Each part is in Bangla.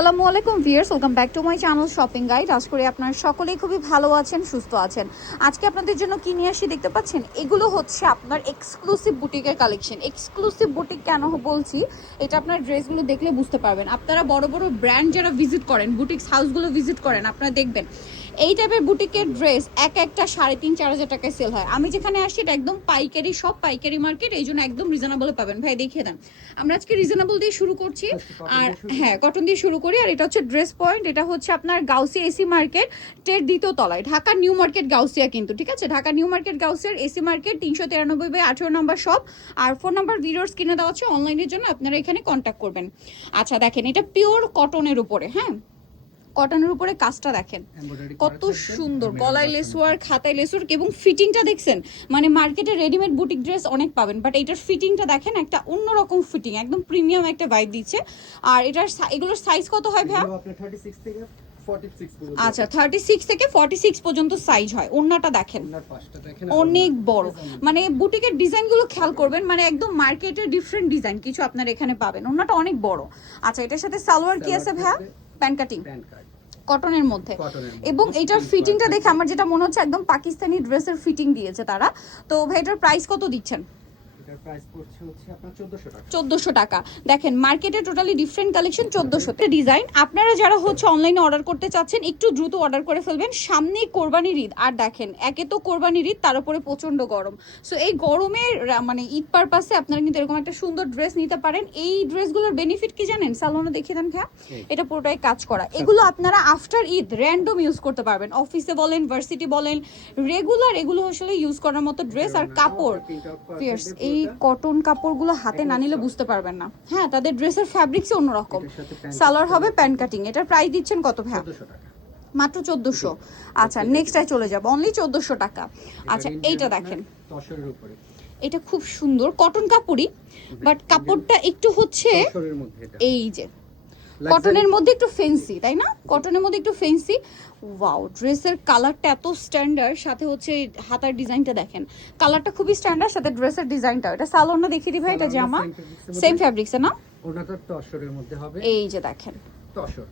আসসালামু আলাইকুম viewers, welcome back to my channel shopping guide. আশা করি আপনারা সকলেই খুবই ভালো আছেন, সুস্থ আছেন। আজকে আপনাদের জন্য কি নিয়ে আসি দেখতে পাচ্ছেন, এগুলো হচ্ছে আপনার এক্সক্লুসিভ বুটিকের কালেকশন। এক্সক্লুসিভ বুটিক কেন বলছি, এটা আপনার ড্রেসগুলো দেখলে বুঝতে পারবেন। আপনারা বড় বড় ব্র্যান্ড যারা ভিজিট করেন, বুটিক্স হাউসগুলো ভিজিট করেন, আপনারা দেখবেন এই টাইপের বুটিকের ড্রেস একটা 3,500-4,000 টাকায় সেল হয়। আমি যেখানে আসি এটা একদম পাইকারি, সব পাইকারি মার্কেট, এই জন্য একদম রিজনেবলে পাবেন। ভাই দেখিয়ে দেন, আমরা আজকে রিজনেবল দিয়ে শুরু করছি। আর হ্যাঁ, কটন দিয়ে শুরু করি। আর এটা হচ্ছে ড্রেস পয়েন্ট, এটা হচ্ছে আপনার গাউসিয়া এসি মার্কেটের দ্বিতীয় তলায়, ঢাকা নিউ মার্কেট গাউসিয়া কিন্তু, ঠিক আছে? ঢাকা নিউ মার্কেট গাউসিয়ার এসি মার্কেট 393/18 নম্বর শপ। আর ফোন নাম্বার ভিডিওস কিনে দেওয়া হচ্ছে অনলাইনের জন্য, আপনারা এখানে কন্ট্যাক্ট করবেন। আচ্ছা দেখেন, এটা পিওর কটনের উপরে, হ্যাঁ কটনের উপরে কাজটা দেখেন কত সুন্দর, গলায় লেস ওয়ার্ক, হাতায় লেস ওয়ার্ক, এবং ফিটিংটা দেখছেন। মানে মার্কেটে রেডিমেড বুটিক ড্রেস অনেক পাবেন, বাট এটার ফিটিংটা দেখেন, একটা অন্যরকম ফিটিং, একদম প্রিমিয়াম একটা ভাইব দিচ্ছে। আর এগুলোর সাইজ কত হয় ভাইয়া? আচ্ছা 36 থেকে 46 পর্যন্ত সাইজ হয়। ওন্নাটা দেখেন অনেক বড়, মানে বুটিকের ডিজাইনগুলো খেয়াল করবেন, মানে একদম মার্কেটের ডিফারেন্ট ডিজাইন কিছু আপনারা এখানে পাবেন। ওন্নাটা অনেক বড়। আচ্ছা এটার সাথে সালোয়ার কি আছে ভাইয়া? প্যান্ট কাটিং কটনের মধ্যে, এবং এটার ফিটিংটা দেখে আমার যেটা মনে হচ্ছে একদম পাকিস্তানি ড্রেসের ফিটিং দিয়েছে তারা। তো ভাই এটার প্রাইস কত দিচ্ছেন? 1400 টাকা। দেখেন মার্কেটে টোটালি ডিফারেন্ট কালেকশন, 1400 ডিজাইন। আপনারা যারা হচ্ছে অনলাইনে অর্ডার করতে চাচ্ছেন একটু দ্রুত অর্ডার করে ফেলবেন, সামনেই কোরবানির ঈদ। আর দেখেন একে তো কোরবানির ঈদ, তার উপরে প্রচন্ড গরম। সো এই গরমের মানে ঈদ পারপাসে আপনারা কিন্তু এরকম একটা সুন্দর ড্রেস নিতে পারেন। এই ড্রেসগুলোর বেনিফিট কি জানেন? সালোনা দেখিয়ে দেন ভাইয়া, এটা পুরোটাই কাজ করা। এগুলো আপনারা আফটার ঈদ র্যান্ডম ইউজ করতে পারবেন, অফিসে বলেন, ভার্সিটি বলেন, রেগুলার এগুলো আসলে ইউজ করার মতো ড্রেস। আর কাপড় ফিয়ার্স, এই কটন কাপড়গুলো হাতে না নিলে বুঝতে পারবেন না। হ্যাঁ, তাদের ড্রেসের ফ্যাব্রিক্সই অন্যরকম। সালোয়ার হবে প্যান্ট কাটিং। এটার প্রাইস দিচ্ছেন কত ভাইয়া? মাত্র 1400। আচ্ছা নেক্সটটায় চলে যাব, অনলি 1400 টাকা। আচ্ছা এইটা দেখেন, এটা খুব সুন্দর কটন কাপড়ই, বাট কাপড়টা একটু হচ্ছে এই যে কটনের মধ্যে একটু ফেন্সি, তাই না? কটনের মধ্যে একটু ফেন্সি। ওয়াও, ড্রেসের কালারটা এত স্ট্যান্ডার্ড, সাথে হচ্ছে হাতার ডিজাইনটা দেখেন, কালারটা খুবই স্ট্যান্ডার্ড, সাথে ড্রেসের ডিজাইনটা। এটা সালোয়ারটা দেখিয়ে দিই ভাই, এটা জামা সেম ফ্যাব্রিক্সে না? ওনাটা তসরের মধ্যে হবে, এই যে দেখেন তসর,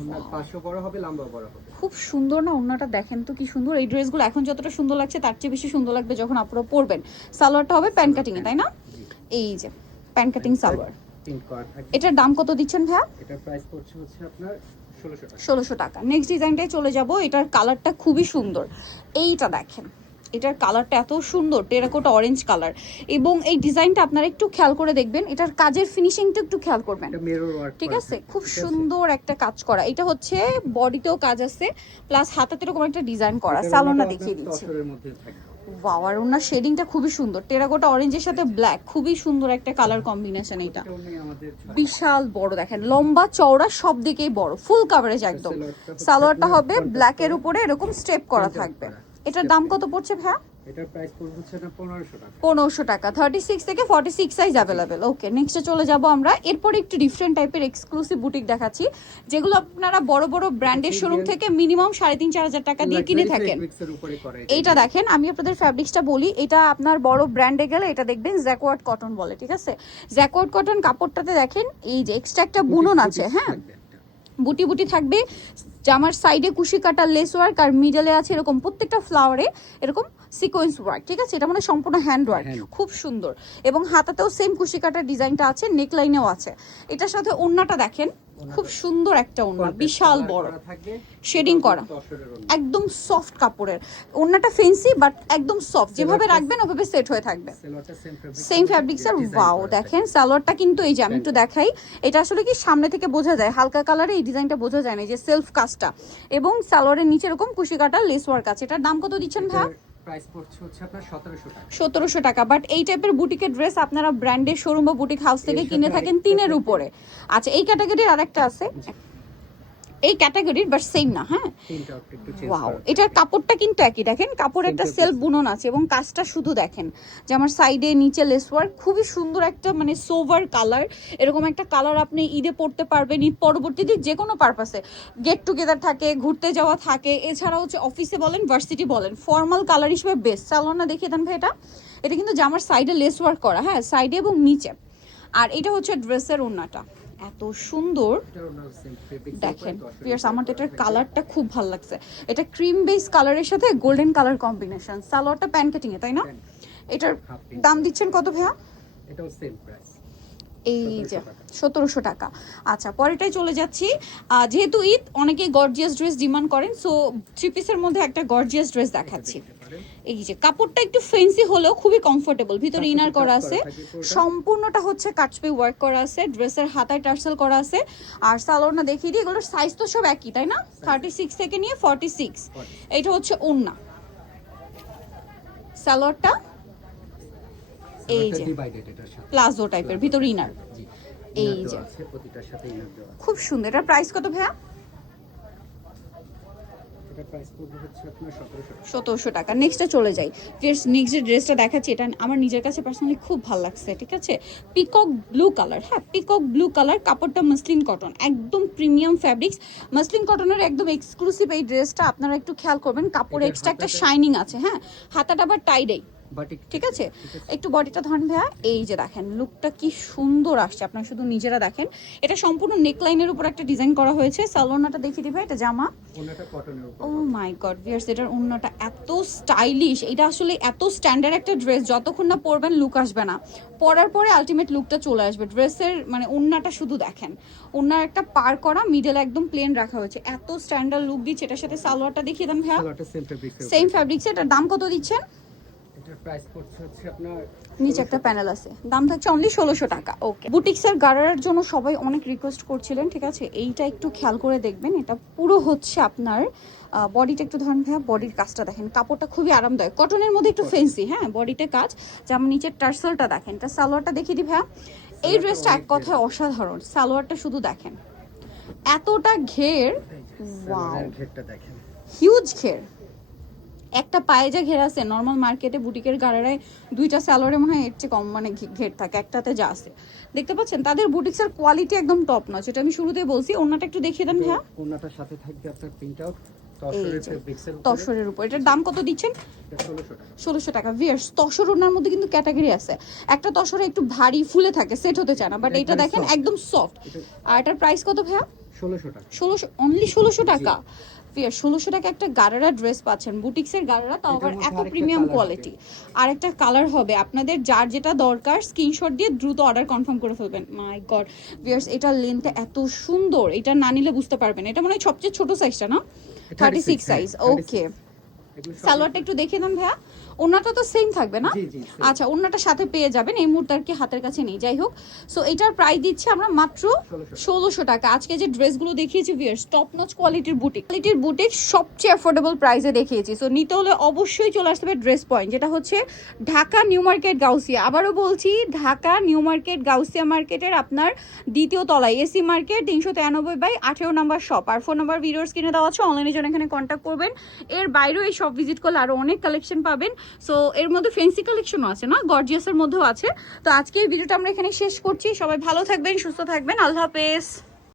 ওনার পাশও বড় হবে, লম্বা বড় হবে। খুব সুন্দর না? ওন্নাটা দেখেন তো কি সুন্দর। এই ড্রেসগুলো এখন যতটা সুন্দর লাগছে তার চেয়ে বেশি সুন্দর লাগবে যখন আপনারা পরবেন। সালোয়ারটা হবে প্যান্ট কাটিং এ, তাই না? এই যে প্যান্ট কাটিং সালোয়ার। এটার দাম কত দিচ্ছেন ভাইয়া? এটার প্রাইস পড়ছে হচ্ছে আপনার 1600 টাকা। নেক্সট ডিজাইনটাই চলে যাব। এটার কালারটা খুবই সুন্দর, এইটা দেখেন, এটার কালারটা এত সুন্দর, টেরাকোটা অরেঞ্জ কালার। এবং এই ডিজাইনটা আপনারা একটু খেয়াল করে দেখবেন, এটার কাজের ফিনিশিংটা একটু খেয়াল করবেন, ঠিক আছে? খুব সুন্দর একটা কাজ করা। এটা হচ্ছে বডিতেও কাজ আছে, প্লাস হাতাতে এরকম একটা ডিজাইন করা। সালোনা দেখিয়ে দিচ্ছি। ওয়াও, আর ওনার শেডিংটা খুবই সুন্দর, টেরাকোটা অরেঞ্জের সাথে ব্ল্যাক, খুবই সুন্দর একটা কালার কম্বিনেশন। এটা বিশাল বড়, দেখেন লম্বা চওড়া সব দিকেই বড়, ফুল কভারেজ একদম। সালোয়ারটা হবে ব্ল্যাকের উপরে এরকম স্টেপ করা থাকবে। এটার দাম কত পড়ছে ভাইয়া? এটার প্রাইস পড়ছে হচ্ছে 1500 টাকা। 1500 টাকা। 36 থেকে 46 সাইজ अवेलेबल। ওকে, নেক্সটে চলে যাব আমরা। এরপর একটু ডিফারেন্ট টাইপের এক্সক্লুসিভ বুটিক দেখাচ্ছি, যেগুলো আপনারা বড় বড় ব্র্যান্ডের শোরুম থেকে মিনিমাম 3,500-4,000 টাকা দিয়ে কিনে থাকেন। এইটা দেখেন, আমি আপনাদের ফ্যাব্রিক্সটা বলি, এটা আপনার বড় ব্র্যান্ডে গেলে এটা দেখবেন জ্যাকওয়ার্ড কটন বলে, ঠিক আছে? জ্যাকওয়ার্ড কটন কাপড়টাতে দেখেন এই যে এক্সট্রা একটা বুনন আছে, হ্যাঁ বুটি বুটি থাকবে। জামার সাইডে কুশি কাটার লেস ওয়ার্ক, আর মিডলে আছে এরকম প্রত্যেকটা ফ্লাওয়ারে এরকম সিকোয়েন্স ওয়ার্ক, ঠিক আছে? এটা মানে সম্পূর্ণ হ্যান্ড ওয়ার্ক, খুব সুন্দর। এবং হাতাতেও সেম কুশি কাটার ডিজাইনটা আছে, নেকলাইনেও আছে। এটার সাথে ওন্নাটা দেখেন, খুব সুন্দর একটা ওন্না, বিশাল বড় শেডিং করা, একদম সফট কাপড়ের। ওন্নাটা ফেন্সি বাট একদম সফট, যেভাবে রাখবেন ওভাবে সেট হয়ে থাকবে। Same fabrics. আর ওয়াও দেখেন সালোয়ারটা কিন্তু, এই যে আমি একটু দেখাই, এটা আসলে কি সামনে থেকে বোঝা যায়, হালকা কালারে এই ডিজাইনটা বোঝা যায় না, এই যে সেলফ কাজটা। এবং সালোয়ারের নিচে এরকম কুশি কাটা লেস ওয়ার্ক আছে। এটার দাম কত দিচ্ছেন ভাই? প্রাইস পড়ছে হচ্ছে আপনার 1700 টাকা। 1700 টাকা। বাট এই টাইপের বুটিকের ড্রেস আপনারা ব্র্যান্ডের শোরুম বা বুটিক হাউস থেকে কিনে থাকেন 3-এর উপরে। আচ্ছা এই ক্যাটাগরির আরেকটা আছে, এই ক্যাটাগরির বাট সেম না, হ্যাঁ। ওয়াও, এটার কাপড়টা কিন্তু একই, দেখেন কাপড় একটা সেলফ বুনন আছে, এবং কাজটা শুধু দেখেন যে আমার সাইডে নিচে লেস ওয়ার্ক, খুবই সুন্দর একটা মানে সোভার কালার। এরকম একটা কালার আপনি ঈদে পরতে পারবেন, ঈদ পরবর্তীতে যে কোনো পারপাসে, গেট টুগেদার থাকে, ঘুরতে যাওয়া থাকে, এছাড়া হচ্ছে অফিসে বলেন, ভার্সিটি বলেন, ফর্মাল কালার হিসেবে বেস্ট। সালোনা দেখিয়ে দেন ভাই। এটা কিন্তু জামার সাইডে লেস ওয়ার্ক করা, হ্যাঁ সাইডে এবং নিচে। আর এটা হচ্ছে ড্রেসের ওড়নাটা, এত সুন্দর। এটার ওনার সেম ফেব্রিক দেখেন ভিউয়ার্স, আমার তো এটার কালারটা খুব ভালো লাগছে। এটা ক্রিম বেস কালারের সাথে গোল্ডেন কালার কম্বিনেশন। সালোয়ারটা প্যান কাটিং এ, তাই না? এটার দাম দিচ্ছেন কত ভাইয়া? এটাও সেম প্রাইস, এই যে 1700 টাকা। আচ্ছা, পরেরটাই চলে যাচ্ছি। যেহেতু ঈদ, অনেকেই গর্জিয়াস ড্রেস ডিমান্ড করেন, সো থ্রি পিসের মধ্যে একটা গর্জিয়াস ড্রেস দেখাচ্ছি। এই যে কাপড়টা একটু ফেন্সি হলেও খুবই কমফোর্টেবল, ভিতরে ইনার করা আছে, সম্পূর্ণটা হচ্ছে কাটছপি ওয়ার্ক করা আছে, ড্রেসের হাতায় টার্সেল করা আছে। আর সালোয়ারটা দেখিয়ে দিই, এগুলোর সাইজ তো সব একই, তাই না? 36 থেকে নিয়ে 46। এইটা হচ্ছে ওড়না, সালোয়ারটা এই যে প্লাজো টাইপের, ভিতরে ইনার। এই যে প্রতিটার সাথে ইনার দেওয়া। খুব সুন্দর। এটার প্রাইস কত ভাইয়া? এটা প্রাইস পড়বে হচ্ছে আপনার 1700 টাকা। নেক্সটে চলে যাই। ফিয়ার্স, নেক্সট যে ড্রেসটা দেখাচ্ছি, এটা আমার নিজের কাছে পার্সোনালি খুব ভালো লাগছে। ঠিক আছে, পিকক ব্লু কালার। হ্যাঁ, পিকক ব্লু কালার, কাপড়টা মসলিন কটন, একদম প্রিমিয়াম ফ্যাব্রিক্স। মসলিন কটনের একদম এক্সক্লুসিভ এই ড্রেসটা। আপনারা একটু খেয়াল করবেন, কাপড়ে এক্সট্রা একটা শাইনিং আছে। হ্যাঁ, হাতাটা আবার টাইডাই, ঠিক আছে। একটু বডিটা ধরেন ভাইয়া। এই যে দেখেন লুকটা কি সুন্দর আসছে, আপনারা শুধু নিজেরা দেখেন। এটা সম্পূর্ণ নেকলাইনের উপর একটা ডিজাইন করা হয়েছে। সালোয়ারটা দেখিয়ে দিই ভাই, এটা জামা। ওনাটা কটনের উপর। ও মাই গড ভিউয়ার্স, এটার ওন্নাটা এত স্টাইলিশ। এটা আসলে এত স্ট্যান্ডার্ড একটা ড্রেস, যতক্ষণ না পরবেন লুক আসবে না, পরার পরে আলটিমেট লুকটা চলে আসবে। ড্রেসের মানে ওন্নাটা শুধু দেখেন, ওন্নার একটা পার করা, মিডল একদম প্লেন রাখা হয়েছে, এত স্ট্যান্ডার্ড লুক দিচ্ছে। এটার সাথে সালোয়ারটা দেখিয়ে দেন ভাইয়া। সালোয়ারটা সেম ফেব্রিক, সেম ফ্যাব্রিক্স। এটার দাম কত দিচ্ছেন? এটার প্রাইস পড়ছে হচ্ছে আপনার নিচে একটা প্যানেল আছে, দাম থাকছে অনলি 1600 টাকা। ওকে, বুটিক্সের গারার জন্য সবাই অনেক রিকোয়েস্ট করছিলেন। ঠিক আছে, এইটা একটু খেয়াল করে দেখবেন। এটা পুরো হচ্ছে আপনার বডিটা একটু ধরেন ভাইয়া, বডির কাজটা দেখেন, কাপড়টা খুবই আরামদায়ক, কটনের মধ্যে একটু ফেন্সি। হ্যাঁ, বডিতে কাজ, যেমন নিচের টার্সেলটা দেখেন। এটা সালোয়ারটা দেখিয়ে দিই ভাইয়া। এই ড্রেসটা এক কথায় অসাধারণ। সালোয়ারটা শুধু দেখেন, এতটা ঘের, ওয়াও, ঘেরটা দেখেন, হিউজ ঘের। একটা পায়ে যা ঘের আছে, নর্মাল মার্কেটে বুটিকের গাড়ারায় দুইটা সালোয়ারে মনে হয় এর চেয়ে কম মানে ঘের থাকে, একটাতে যা আছে দেখতে পাচ্ছেন। তাদের বুটিক্সের কোয়ালিটি একদম টপ নচ, এটা আমি শুরুতেই বলছি। ওনাটা একটু দেখিয়ে দেন ভাইয়া। ওনাটার সাথে থাকবে আপনার প্রিন্ট আউট তসরের উপর। এটার দাম কত দিচ্ছেন? 1600 টাকা। ভিয়ার্স, তসর ওনার মধ্যে কিন্তু ক্যাটাগরি আছে। একটা তসরে একটু ভারী ফুলে থাকে, সেট হতে চায় না, বাট এটা দেখেন একদম সফট। আর এটার প্রাইস কত ভাইয়া? 1600 টাকা। 1600, অনলি 1600 টাকা। 1600 টাকা একটা গারারা ড্রেস পাচ্ছেন, বুটিক্সের গারারা, তাও আবার এত প্রিমিয়াম কোয়ালিটি। আর একটা কালার হবে আপনাদের, যার যেটা দরকার স্ক্রিনশট দিয়ে দ্রুত অর্ডার কনফার্ম করে ফেলবেন। মাই গড ভিউয়ার্স, এটার লেন্থটা এত সুন্দর, এটা না নিলে বুঝতে পারবেন। এটা মনে হয় সবচেয়ে ছোট সাইজটা না? 36 সাইজ। ওকে, সালোয়ারটা একটু দেখে দেন ভাইয়া। ওনাটা তো সেম থাকবে না? আচ্ছা, ওনাটা সাথে পেয়ে যাবেন, এই মুহূর্তে আর কি হাতের কাছে নেই। যাই হোক, সো এটার প্রাইস দিচ্ছি আমরা মাত্র 1600 টাকা। আজকে যে ড্রেসগুলো দেখিয়েছি ভিউয়ার্স, টপ নচ কোয়ালিটির বুটিক সবচেয়ে অ্যাফোর্ডেবল প্রাইসে দেখিয়েছি। সো নিতে হলে অবশ্যই চলে আসতে হবে ড্রেস পয়েন্ট, যেটা হচ্ছে ঢাকা নিউ মার্কেট গাউসিয়া। আবারও বলছি, ঢাকা নিউ মার্কেট গাউসিয়া মার্কেটের আপনার দ্বিতীয় তলায়, এসি মার্কেট 393/18 নাম্বার শপ। আর ফোন নাম্বার ভিডিওর স্ক্রিনে দেওয়া আছে, অনলাইনের জন্য এখানে কন্ট্যাক্ট করবেন। এর বাইরেও এই শপ ভিজিট করলে আরো অনেক কালেকশন পাবেন। সো এর মধ্যে ফ্যান্সি কালেকশনও আছে না, গর্জিয়াসের মধ্যেও আছে। তো আজকে এই ভিডিওটা আমরা এখানে শেষ করছি। সবাই ভালো থাকবেন, সুস্থ থাকবেন, আল্লাহ হাফেজ।